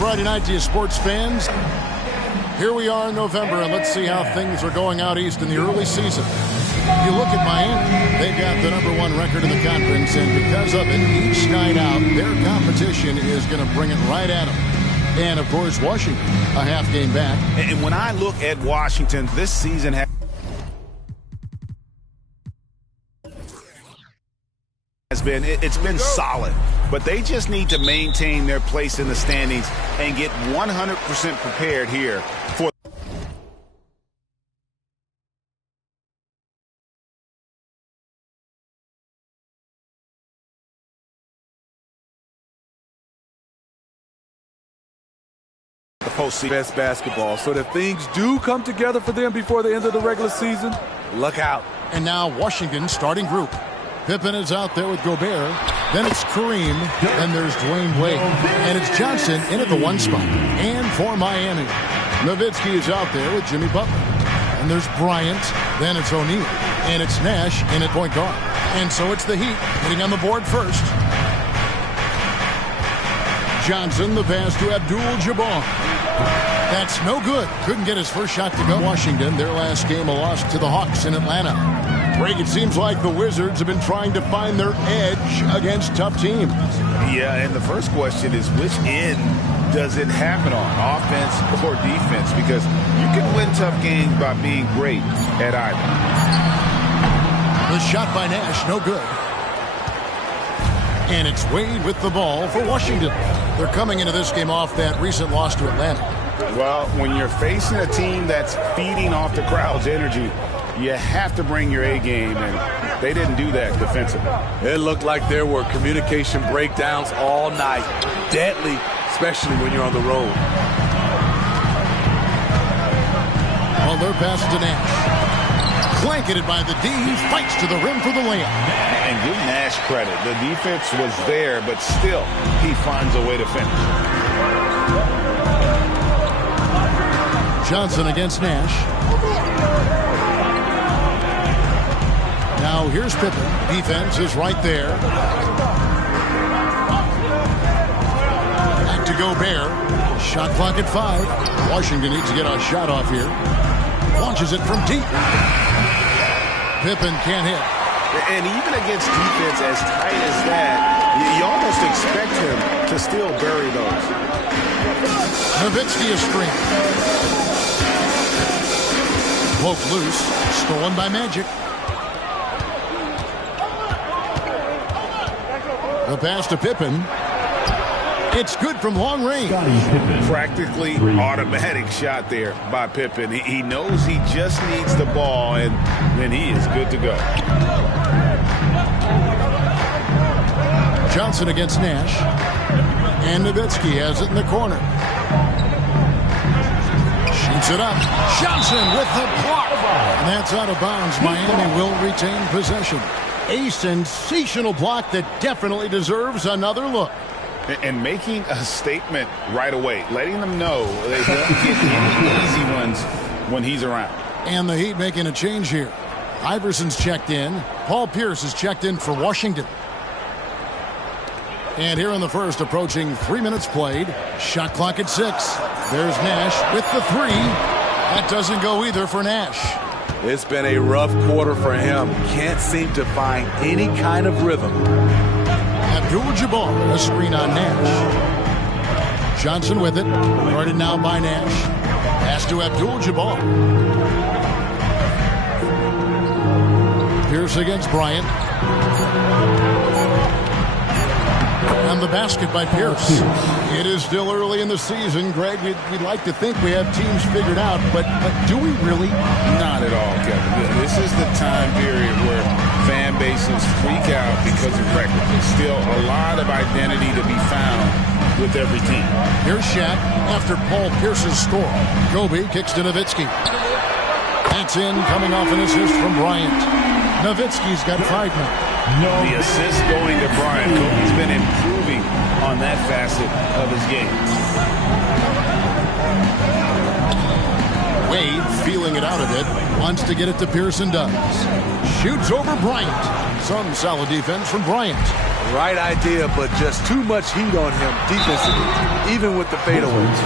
Friday night to you sports fans. Here we are in November, and let's see how things are going out east in the early season. If you look at Miami, they've got the #1 record in the conference, and because of it, each night out, their competition is going to bring it right at them. And, of course, Washington, a half game back. And when I look at Washington, this season it's been solid, but they just need to maintain their place in the standings and get 100% prepared here for the postseason. Best basketball, so that things do come together for them before the end of the regular season. Look out. And now Washington starting group. Pippen is out there with Gobert. Then it's Kareem. Then there's Dwayne Wade. And it's Johnson in at the 1 spot. And for Miami, Nowitzki is out there with Jimmy Butler. And there's Bryant. Then it's O'Neal. And it's Nash in at point guard. And so it's the Heat getting on the board first. Johnson, the pass to Abdul-Jabbar. That's no good. Couldn't get his first shot to go. Washington, their last game, a loss to the Hawks in Atlanta. Greg, it seems like the Wizards have been trying to find their edge against tough teams. Yeah, and the first question is, which end does it happen on, offense or defense? Because you can win tough games by being great at either. The shot by Nash, no good. And it's Wade with the ball for Washington. They're coming into this game off that recent loss to Atlanta. Well, when you're facing a team that's feeding off the crowd's energy, you have to bring your A game, and they didn't do that defensively. It looked like there were communication breakdowns all night. Deadly, especially when you're on the road. Well, their pass to Nash. Blanketed by the D. He fights to the rim for the layup. And give Nash credit. The defense was there, but still, he finds a way to finish. Johnson against Nash. Now here's Pippen. Defense is right there. Back to Gobert. Shot clock at 5. Washington needs to get a shot off here. Launches it from deep. Pippen can't hit. And even against defense as tight as that, you almost expect him to still bury those. Nowitzki is screen. Woke loose. Stolen by Magic. The pass to Pippen. It's good from long range. Practically automatic shot there by Pippen. He knows he just needs the ball, and then he is good to go. Johnson against Nash. And Nowitzki has it in the corner. Shoots it up. Johnson with the block. And that's out of bounds. Miami will retain possession. A sensational block that definitely deserves another look. And making a statement right away, letting them know they don't get any easy ones when he's around. And the Heat making a change here. Iverson's checked in. Paul Pierce is checked in for Washington. And here in the first, approaching 3 minutes played. Shot clock at 6. There's Nash with the 3. That doesn't go either for Nash. It's been a rough quarter for him. Can't seem to find any kind of rhythm. Abdul-Jabbar, a screen on Nash. Johnson with it. Guarded now by Nash. Pass to Abdul-Jabbar. Pierce against Bryant. And the basket by Pierce. It is still early in the season, Greg. We'd like to think we have teams figured out, but do we really? Not at all, Kevin. This is the time period where fan bases freak out because of record. There's still a lot of identity to be found with every team. Here's Shaq after Paul Pierce's score. Kobe kicks to Nowitzki. That's in, coming off an assist from Bryant. Nowitzki's got 5 now. The assist going to Bryant. Kobe's been improving on that facet of his game. Wade feeling it out a bit. Wants to get it to Pearson, does. Shoots over Bryant. Some solid defense from Bryant. Right idea, but just too much heat on him defensively, even with the fadeaways.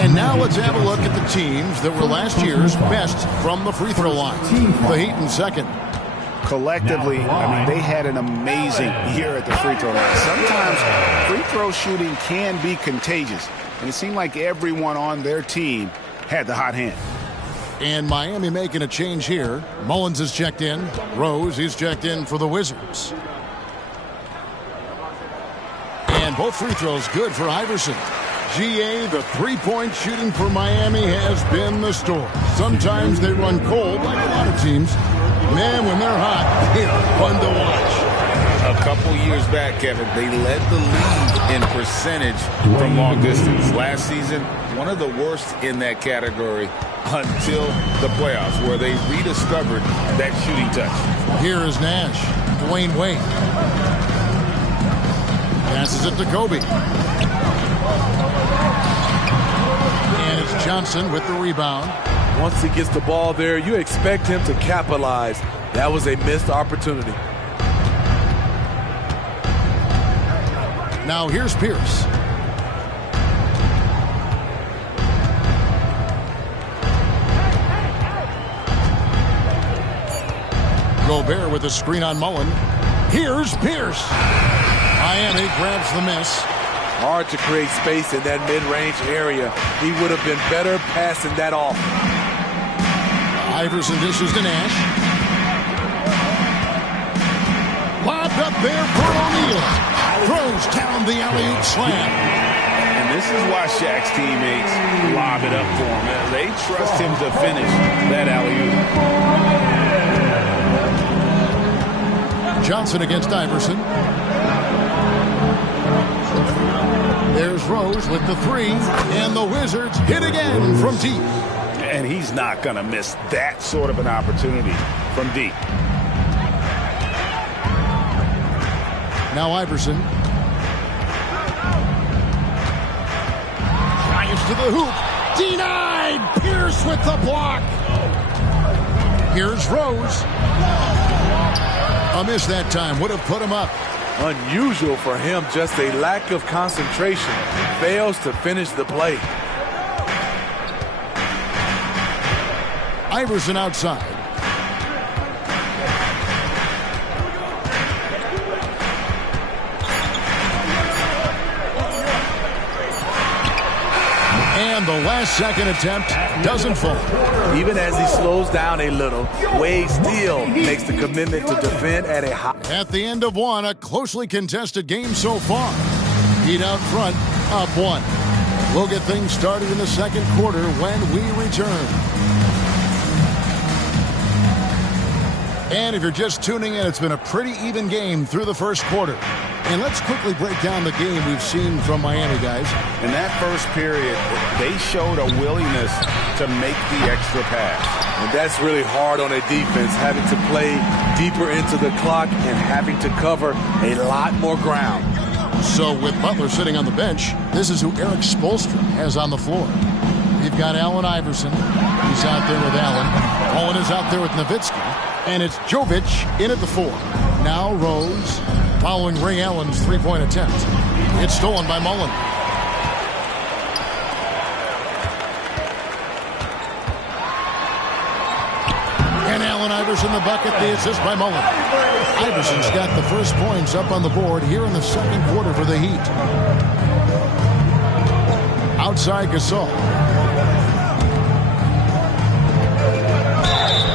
And now let's have a look at the teams that were last year's best from the free throw line. The Heat in second. Collectively, I mean, they had an amazing year at the free throw line. Sometimes free throw shooting can be contagious, and it seemed like everyone on their team had the hot hand. And Miami making a change here. Mullins is checked in. Rose is checked in for the Wizards. And both free throws good for Iverson. GA, the three-point shooting for Miami has been the story. Sometimes they run cold like a lot of teams. Man, when they're hot, they're fun to watch. A couple years back, Kevin, they led the league in percentage from long distance. Last season, one of the worst in that category until the playoffs, where they rediscovered that shooting touch. Here is Nash. Dwayne Wade. Passes it to Kobe. And it's Johnson with the rebound. Once he gets the ball there, you expect him to capitalize. That was a missed opportunity. Now here's Pierce. Gobert with a screen on Mullen. Here's Pierce. Miami grabs the miss. Hard to create space in that mid-range area. He would have been better passing that off. Iverson dishes to Nash. Lobbed up there for O'Neal. Throws down the alley-oop slam. And this is why Shaq's teammates lob it up for him. They trust him to finish that alley-oop. Johnson against Iverson. There's Rose with the three, and the Wizards hit again from deep. And he's not going to miss that sort of an opportunity from deep. Now Iverson. Drives to the hoop. Denied! Pierce with the block. Here's Rose. A miss that time. Would have put him up. Unusual for him, just a lack of concentration. Fails to finish the play. Iverson outside. And the last second attempt doesn't fall. Even as he slows down a little, Wade still makes the commitment to defend at a high. At the end of one, a closely contested game so far. Heat out front, up one. We'll get things started in the second quarter when we return. And if you're just tuning in, it's been a pretty even game through the first quarter. And let's quickly break down the game we've seen from Miami, guys. In that first period, they showed a willingness to make the extra pass. And that's really hard on a defense, having to play deeper into the clock and having to cover a lot more ground. So with Butler sitting on the bench, this is who Eric Spoelstra has on the floor. We've got Allen Iverson. He's out there with Allen. Owen is out there with Nowitzki. And it's Jovic in at the 4. Now Rose following Ray Allen's three-point attempt. It's stolen by Mullen. And Allen Iverson the bucket, the assist by Mullen. Iverson's got the first points up on the board here in the second quarter for the Heat. Outside Gasol.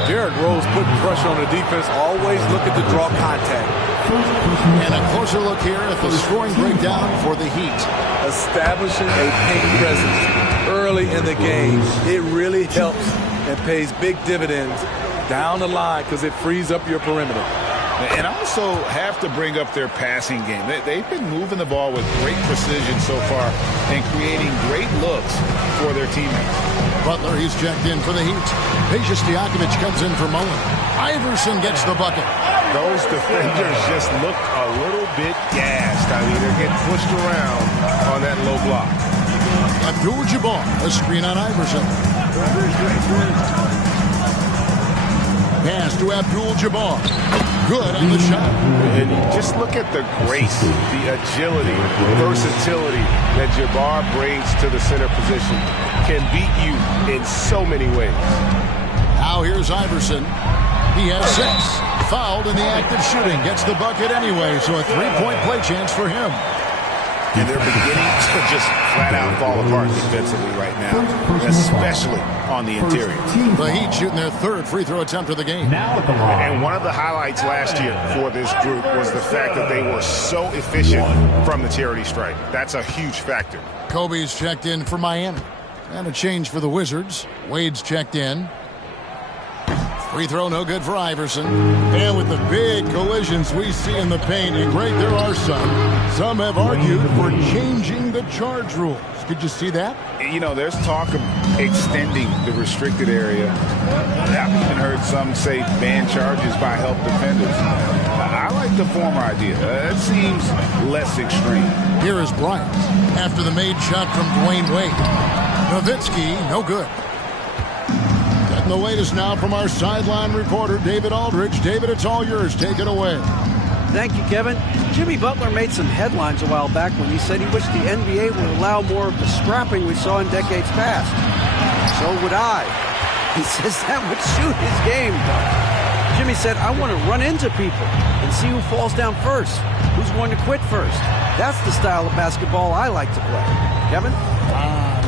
Derrick Rose putting pressure on the defense, always looking to draw contact. And a closer look here at the scoring breakdown for the Heat. Establishing a paint presence early in the game. It really helps and pays big dividends down the line because it frees up your perimeter. And also have to bring up their passing game. They've been moving the ball with great precision so far and creating great looks for their teammates. Butler, he's checked in for the Heat. Peja Stojakovic comes in for Mullen. Iverson gets the bucket. Those defenders just look a little bit gassed. I mean, they're getting pushed around on that low block. Abdul-Jabbar, a screen on Iverson. Pass to Abdul-Jabbar. Good on the shot. And just look at the grace, the agility, versatility that Jabbar brings to the center position. Can beat you in so many ways. Now here's Iverson. He has 6. Fouled in the act of shooting. Gets the bucket anyway, so a 3-point play chance for him. And they're beginning to just flat out fall apart defensively right now, especially on the interior. The Heat shooting their 3rd free throw attempt of the game. And one of the highlights last year for this group was the fact that they were so efficient from the charity stripe. That's a huge factor. Kobe's checked in for Miami. And a change for the Wizards. Wade's checked in. Free throw no good for Iverson. And with the big collisions we see in the paint, and great there are some have argued for changing the charge rules. Did you see that? You know, there's talk of extending the restricted area. I've even heard some say ban charges by help defenders. I like the former idea. It seems less extreme. Here is Bryant after the made shot from Dwayne Wade. Nowitzki, no good. Getting the latest now from our sideline reporter, David Aldridge. David, it's all yours. Take it away. Thank you, Kevin. Jimmy Butler made some headlines a while back when he said he wished the NBA would allow more of the scrapping we saw in decades past. So would I. He says that would suit his game. Jimmy said, I want to run into people and see who falls down first, who's going to quit first. That's the style of basketball I like to play. Kevin?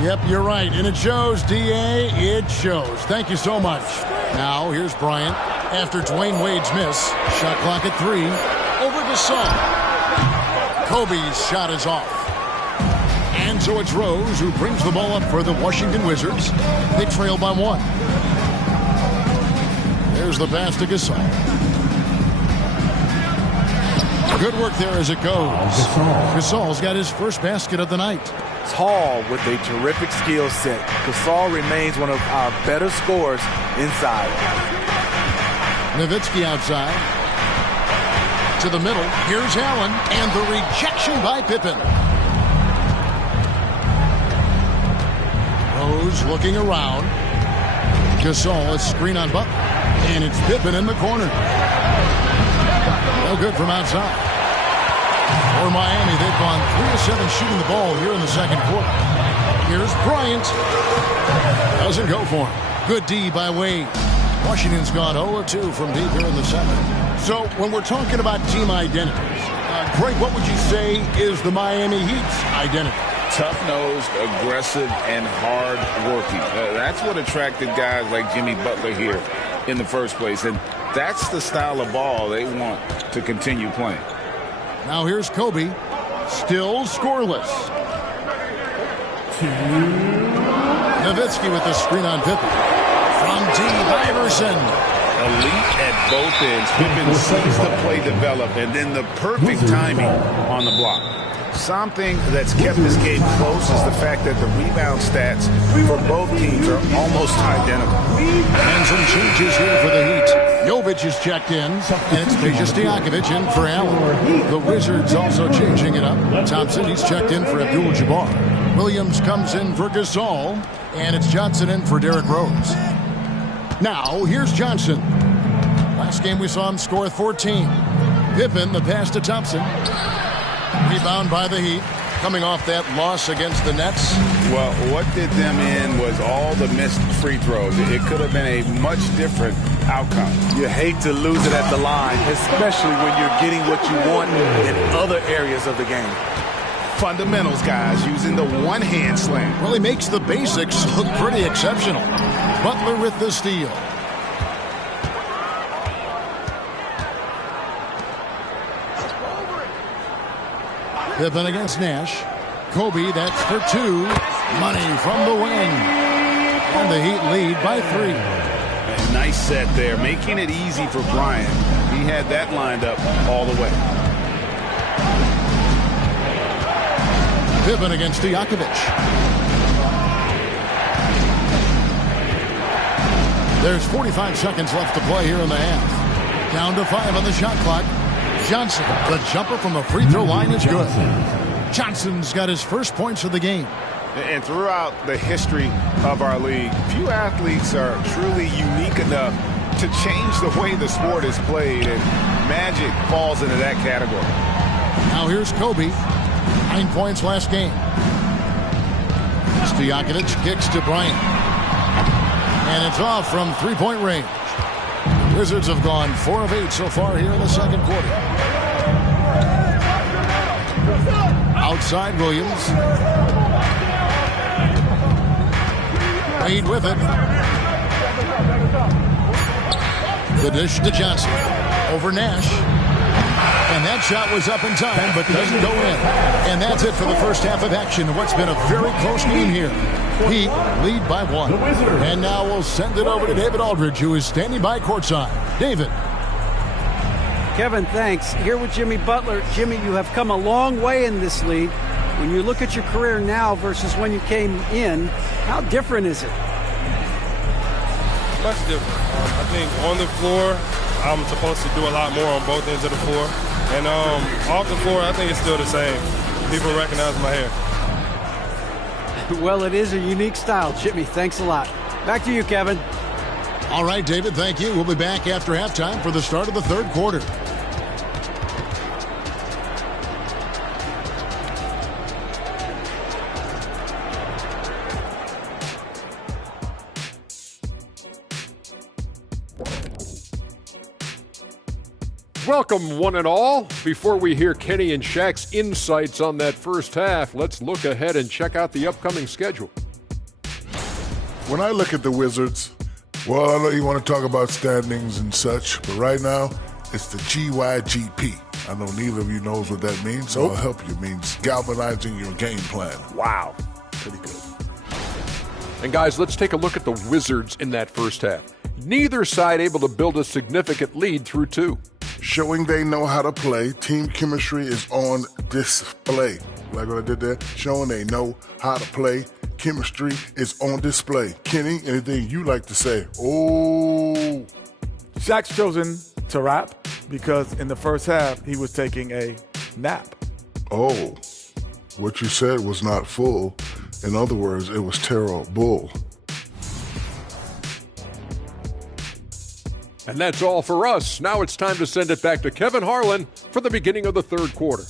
Yep, you're right. And it shows, D.A. It shows. Thank you so much. Now, here's Bryant. After Dwayne Wade's miss, shot clock at 3. Over to Gasol. Kobe's shot is off. And so it's Rose who brings the ball up for the Washington Wizards. They trail by 1. There's the pass to Gasol. Good work there as it goes. Gasol's got his first basket of the night. Tall with a terrific skill set. Gasol remains one of our better scorers inside. Nowitzki outside. To the middle. Here's Allen. And the rejection by Pippen. Rose looking around. Gasol, a screen on Butler. And it's Pippen in the corner. No good from outside. For Miami, they've gone 3 of 7 shooting the ball here in the second quarter. Here's Bryant. Doesn't go for him. Good D by Wade. Washington's gone 0 of 2 from deep here in the second. So when we're talking about team identities, Greg, what would you say is the Miami Heat's identity? Tough-nosed, aggressive, and hard-working. That's what attracted guys like Jimmy Butler here in the first place. And that's the style of ball they want to continue playing. Now here's Kobe, still scoreless. Nowitzki with the screen on Pippen. From deep, Iverson. Elite at both ends. Pippen sees the play develop, and then the perfect timing on the block. Something that's kept this game close is the fact that the rebound stats for both teams are almost identical. And some changes here for the Heat. Jovic is checked in, and it's Peja Stojakovic in for Allen. The Wizards also changing it up. Thompson, he's checked in for Abdul-Jabbar. Williams comes in for Gasol, and it's Johnson in for Derrick Rose. Now, here's Johnson. Last game we saw him score 14. Pippen, the pass to Thompson. Rebound by the Heat, coming off that loss against the Nets. Well, what did them in was all the missed free throws. It could have been a much different outcome. You hate to lose it at the line, especially when you're getting what you want in other areas of the game. Fundamentals, guys, using the one-hand slam. Well, he makes the basics look pretty exceptional. Butler with the steal. Pippen against Nash. Kobe, that's for 2. Money from the wing. And the Heat lead by 3. A nice set there, making it easy for Bryant. He had that lined up all the way. Pippen against Stojakovic. There's 45 seconds left to play here in the half. Down to 5 on the shot clock. Johnson, the jumper from the free throw line is good. Johnson's got his first points of the game. And throughout the history of our league, few athletes are truly unique enough to change the way the sport is played. And Magic falls into that category. Now here's Kobe. 9 points last game. Stojakovic kicks to Bryant. And it's off from three-point range. Wizards have gone 4 of 8 so far here in the second quarter. Outside Williams. Wade with it. The dish to Johnson. Over Nash. And that shot was up in time, but doesn't go in. And that's it for the first half of action. What's been a very close game here. Heat lead by 1. And now we'll send it over to David Aldridge, who is standing by courtside. David. Kevin, thanks. Here with Jimmy Butler. Jimmy, you have come a long way in this league. When you look at your career now versus when you came in, how different is it? Much different. I think on the floor, I'm supposed to do a lot more on both ends of the floor. And off the floor, I think it's still the same. People recognize my hair. Well, it is a unique style, Jimmy. Thanks a lot. Back to you, Kevin. All right, David, thank you. We'll be back after halftime for the start of the third quarter. Welcome, one and all. Before we hear Kenny and Shaq's insights on that first half, let's look ahead and check out the upcoming schedule. When I look at the Wizards, well, I know you want to talk about standings and such, but right now, it's the GYGP. I know neither of you knows what that means, so I'll help you. It means galvanizing your game plan. Wow. Pretty good. And guys, let's take a look at the Wizards in that first half. Neither side able to build a significant lead through 2. Showing they know how to play. Team chemistry is on display. Like what I did there? Showing they know how to play. Chemistry is on display. Kenny, anything you like to say? Oh. Shaq's chosen to rap because in the first half, he was taking a nap. Oh. What you said was not full. In other words, it was terrible. And that's all for us. Now it's time to send it back to Kevin Harlan for the beginning of the third quarter.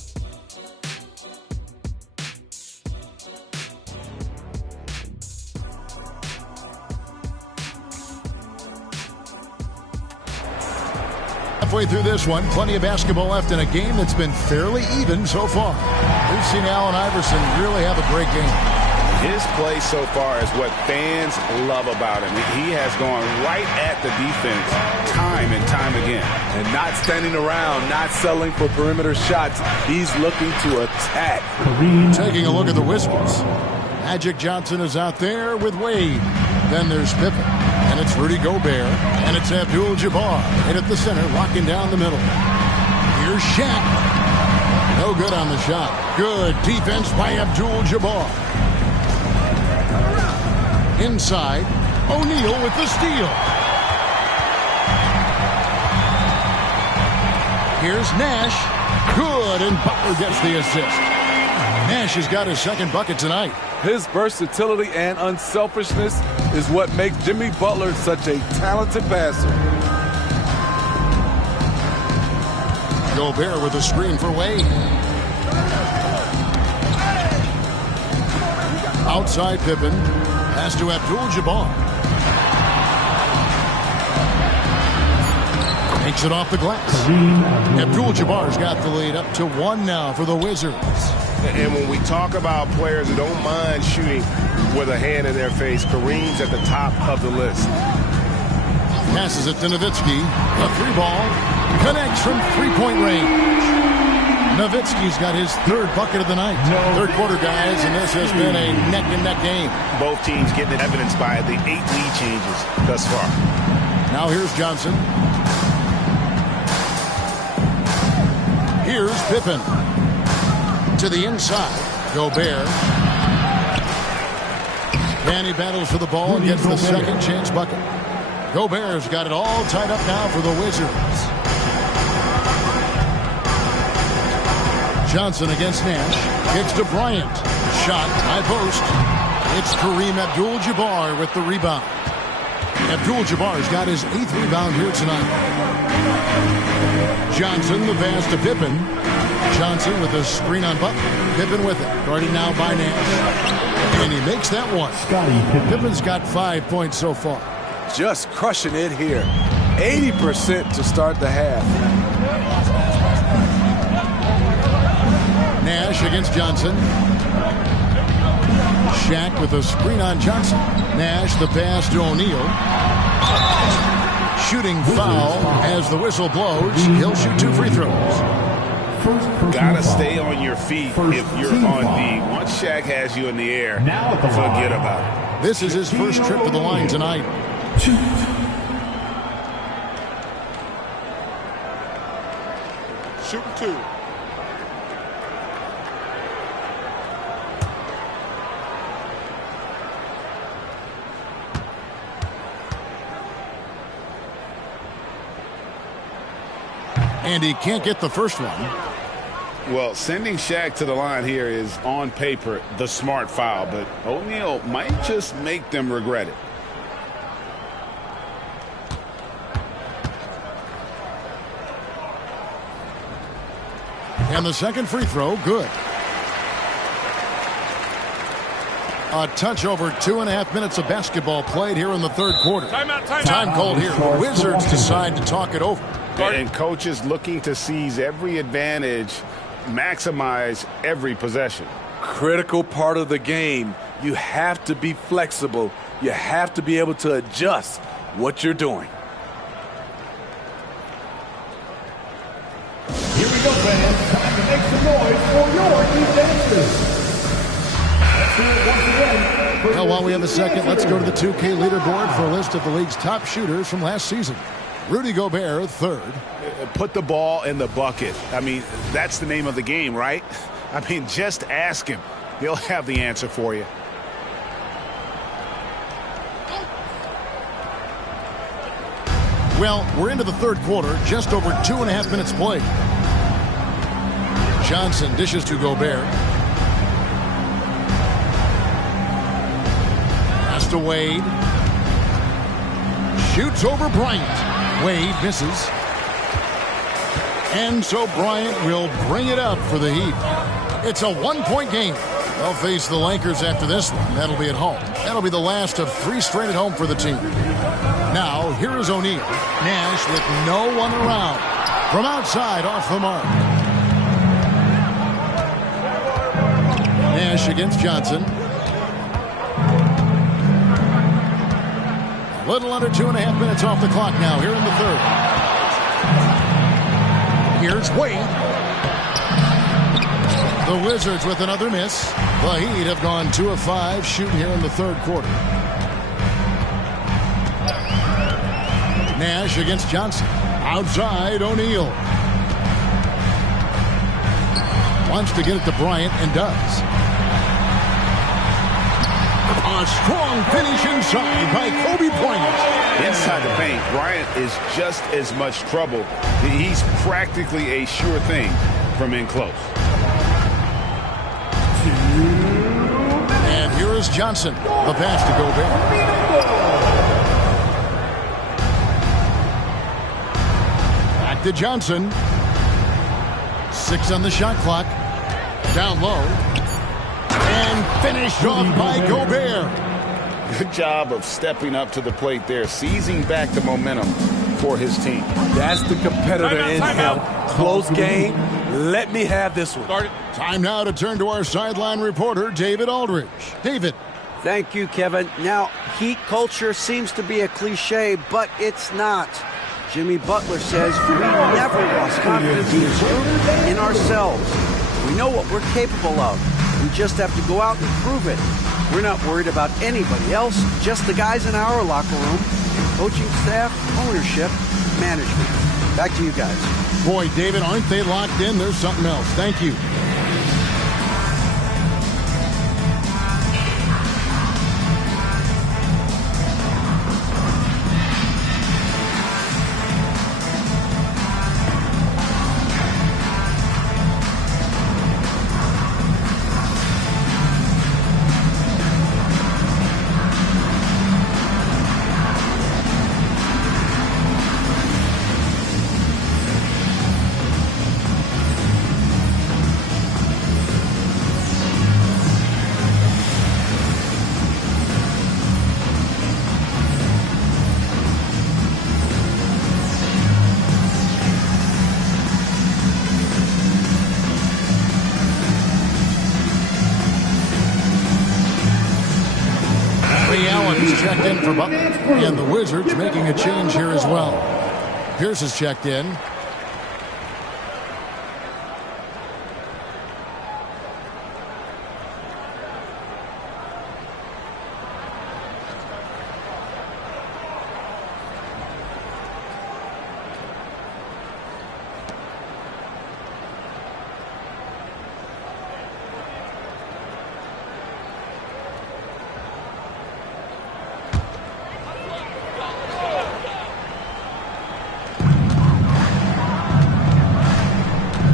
Halfway through this one, plenty of basketball left in a game that's been fairly even so far. We've seen Allen Iverson really have a great game. His play so far is what fans love about him. He has gone right at the defense time and time again. And not standing around, not settling for perimeter shots. He's looking to attack. Taking a look at the Wizards. Magic Johnson is out there with Wade. Then there's Pippen. And it's Rudy Gobert. And it's Abdul-Jabbar. Right at the center, locking down the middle. Here's Shaq. No good on the shot. Good defense by Abdul-Jabbar. Inside, O'Neal with the steal. Here's Nash. Good, and Butler gets the assist. Nash has got his second bucket tonight. His versatility and unselfishness is what makes Jimmy Butler such a talented passer. Gobert with a screen for Wade. Outside Pippen. Pass to Abdul-Jabbar. Takes it off the glass. Abdul-Jabbar's got the lead up to 1 now for the Wizards. And when we talk about players that don't mind shooting with a hand in their face, Kareem's at the top of the list. Passes it to Nowitzki. A 3-ball. Connects from three-point range. Nowitzki's got his third bucket of the night. Third quarter, guys, and this has been a neck-and-neck game. Both teams getting it evidenced by the 8 lead changes thus far. Now here's Johnson. Here's Pippen. To the inside. Gobert. Danny battles for the ball and gets the second chance bucket. Gobert's got it all tied up now for the Wizards. Johnson against Nash. Kicks to Bryant. Shot, high post. It's Kareem Abdul-Jabbar with the rebound. Abdul-Jabbar's got his 8th rebound here tonight. Johnson, the pass to Pippen. Johnson with a screen on Butler. Pippen with it. Guarded now by Nash. And he makes that one. Pippen's got 5 points so far. Just crushing it here. 80% to start the half. Nash against Johnson. Shaq with a screen on Johnson. Nash the pass to O'Neal. Shooting foul as the whistle blows. He'll shoot 2 free throws. Gotta stay on your feet if you're on D. Once Shaq has you in the air, forget about it. This is his first trip to the line tonight. Shooting 2. And he can't get the first one. Well, sending Shaq to the line here is, on paper, the smart foul, but O'Neal might just make them regret it. And the second free throw, good. A touch over 2.5 minutes of basketball played here in the third quarter. Time called here. The Wizards decide to talk it over. And coaches looking to seize every advantage, maximize every possession. Critical part of the game. You have to be flexible. You have to be able to adjust what you're doing. Here we go, fans. Time to make some noise for your defenses. Let's do it once again. Well, while we have a second, let's go to the 2K leaderboard for a list of the league's top shooters from last season. Rudy Gobert, third. Put the ball in the bucket. I mean, that's the name of the game, right? I mean, just ask him. He'll have the answer for you. Well, we're into the third quarter, just over 2.5 minutes played. Johnson dishes to Gobert. Pass to Wade. Shoots over Bryant. Wade misses. And so Bryant will bring it up for the Heat. It's a 1-point game. They'll face the Lakers after this one. That'll be at home. That'll be the last of 3 straight at home for the team. Now, here is O'Neal. Nash with no one around. From outside, off the mark. Nash against Johnson. A little under 2.5 minutes off the clock now here in the third. Here's Wade. The Wizards with another miss. The Heat have gone 2 of 5 shooting here in the third quarter. Nash against Johnson. Outside, O'Neal. Wants to get it to Bryant and does. A strong finish inside by Kobe Bryant. Inside the paint, Bryant is just as much trouble. He's practically a sure thing from in close. And here is Johnson. The pass to Gobert. Back to Johnson. 6 on the shot clock. Down low. And finished off by Gobert. Good job of stepping up to the plate there, seizing back the momentum for his team. That's the competitor in him. Close game. Let me have this one. Time now to turn to our sideline reporter, David Aldridge. David. Thank you, Kevin. Now, Heat culture seems to be a cliche, but it's not. Jimmy Butler says we never lost confidence in ourselves. We know what we're capable of. We just have to go out and prove it. We're not worried about anybody else, just the guys in our locker room, coaching staff, ownership, management. Back to you guys. Boy, David, aren't they locked in? There's something else. Thank you. is checked in for Butler. And the Wizards making a change here as well. Pierce is checked in.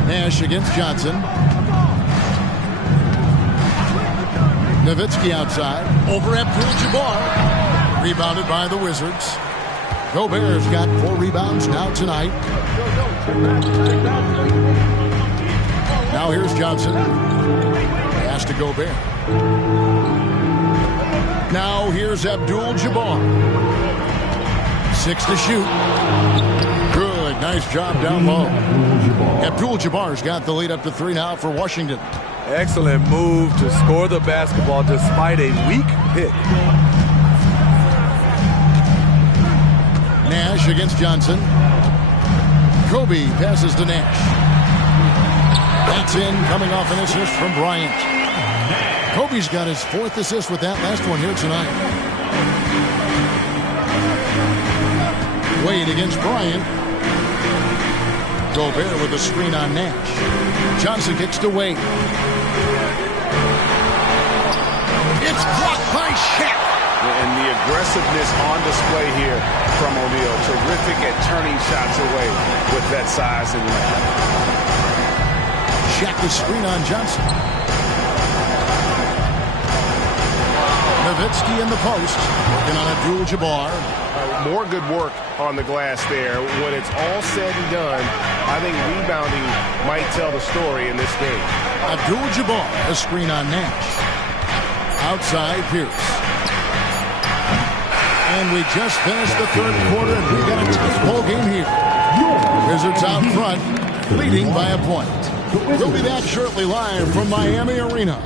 Nash against Johnson. Nowitzki outside. Over Abdul-Jabbar. Rebounded by the Wizards. Gobert's got 4 rebounds now tonight. Now here's Johnson. Pass to Gobert. Now here's Abdul-Jabbar. 6 to shoot. Good. Nice job down low. Abdul-Jabbar's got the lead up to 3 now for Washington. Excellent move to score the basketball despite a weak pick. Nash against Johnson. Kobe passes to Nash. That's in, coming off an assist from Bryant. Kobe's got his 4th assist with that last one here tonight. Wade against Bryant. Gobert with a screen on Nash. Johnson kicks to Wade. It's blocked by Shaq. And the aggressiveness on display here from O'Neal. Terrific at turning shots away with that size and length. Shaq the screen on Johnson. Nowitzki in the post. Working on Abdul-Jabbar. More good work on the glass there. When it's all said and done, I think rebounding might tell the story in this game. Abdul-Jabbar, a screen on Nash. Outside, Pierce. And we just finished the 3rd quarter, and we got a tight ball game here. Wizards out front, leading by a point. We'll be back shortly live from Miami Arena.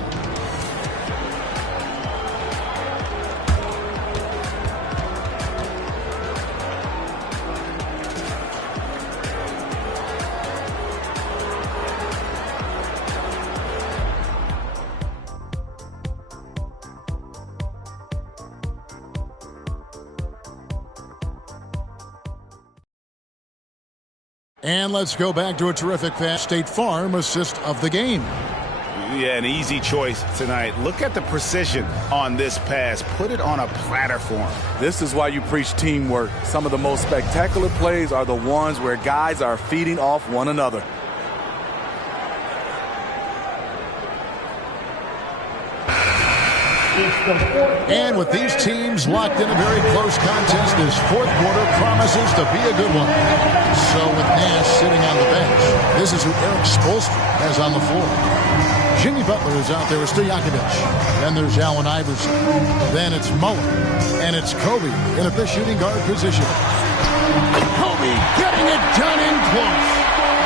And let's go back to a terrific pass. State Farm assist of the game. Yeah, an easy choice tonight. Look at the precision on this pass. Put it on a platter for him. This is why you preach teamwork. Some of the most spectacular plays are the ones where guys are feeding off one another. And with these teams locked in a very close contest, this 4th quarter promises to be a good one. So with Nash sitting on the bench, this is who Eric Spoelstra has on the floor. Jimmy Butler is out there with Stojakovic. Then there's Allen Iverson. Then it's Muller. And it's Kobe in a shooting guard position. Kobe getting it done in close.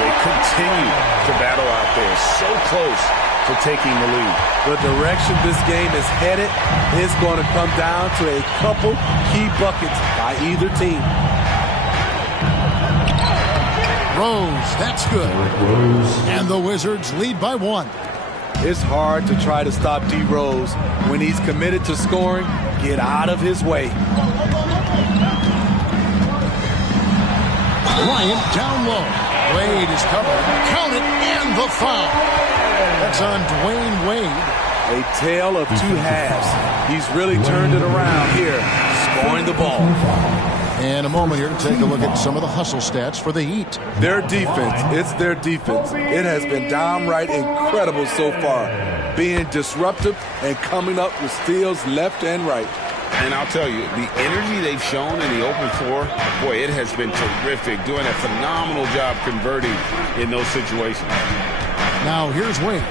They continue to battle out there. So close to taking the lead. The direction this game is headed is going to come down to a couple key buckets by either team. Rose, that's good. And the Wizards lead by 1. It's hard to try to stop D. Rose. When he's committed to scoring, get out of his way. Bryant down low. Wade is covered. Count it, and the foul. That's on Dwayne Wade. A tale of 2 halves. He's really turned it around here, scoring the ball. In a moment here to take a look at some of the hustle stats for the Heat. Their defense, it's their defense. It has been downright incredible so far, being disruptive and coming up with steals left and right. And I'll tell you, the energy they've shown in the open floor, boy, it has been terrific, doing a phenomenal job converting in those situations. Now here's Wade.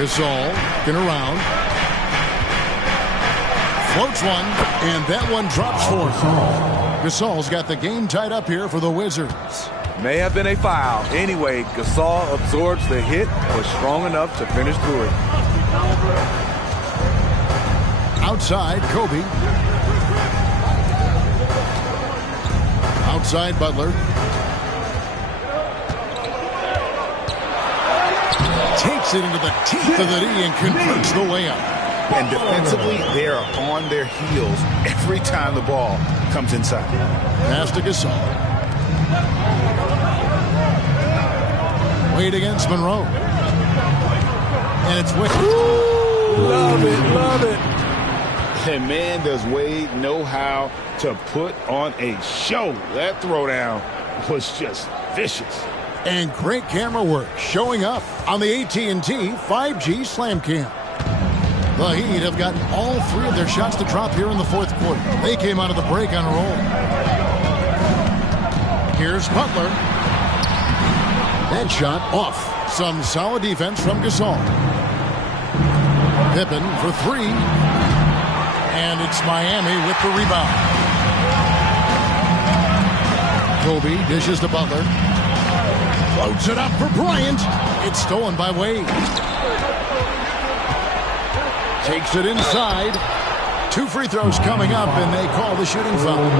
Gasol looking around. Floats one, and that one drops for him. Gasol's got the game tied up here for the Wizards. May have been a foul. Anyway, Gasol absorbs the hit, was strong enough to finish through it. Outside, Kobe. Outside, Butler. Takes it into the teeth of the D and converts the layup. And defensively, they are on their heels every time the ball comes inside. Pass to Gasol. Wade against Monroe. And it's with. Love it, love it. And man, does Wade know how to put on a show. That throwdown was just vicious. And great camera work showing up on the AT&T 5G Slam Cam. The Heat have gotten all three of their shots to drop here in the fourth quarter. They came out of the break on a roll. Here's Butler. That shot off. Some solid defense from Gasol. Pippen for three. And it's Miami with the rebound. Kobe dishes to Butler. Floats it up for Bryant. It's stolen by Wade. Takes it inside. 2 free throws coming up, and they call the shooting foul.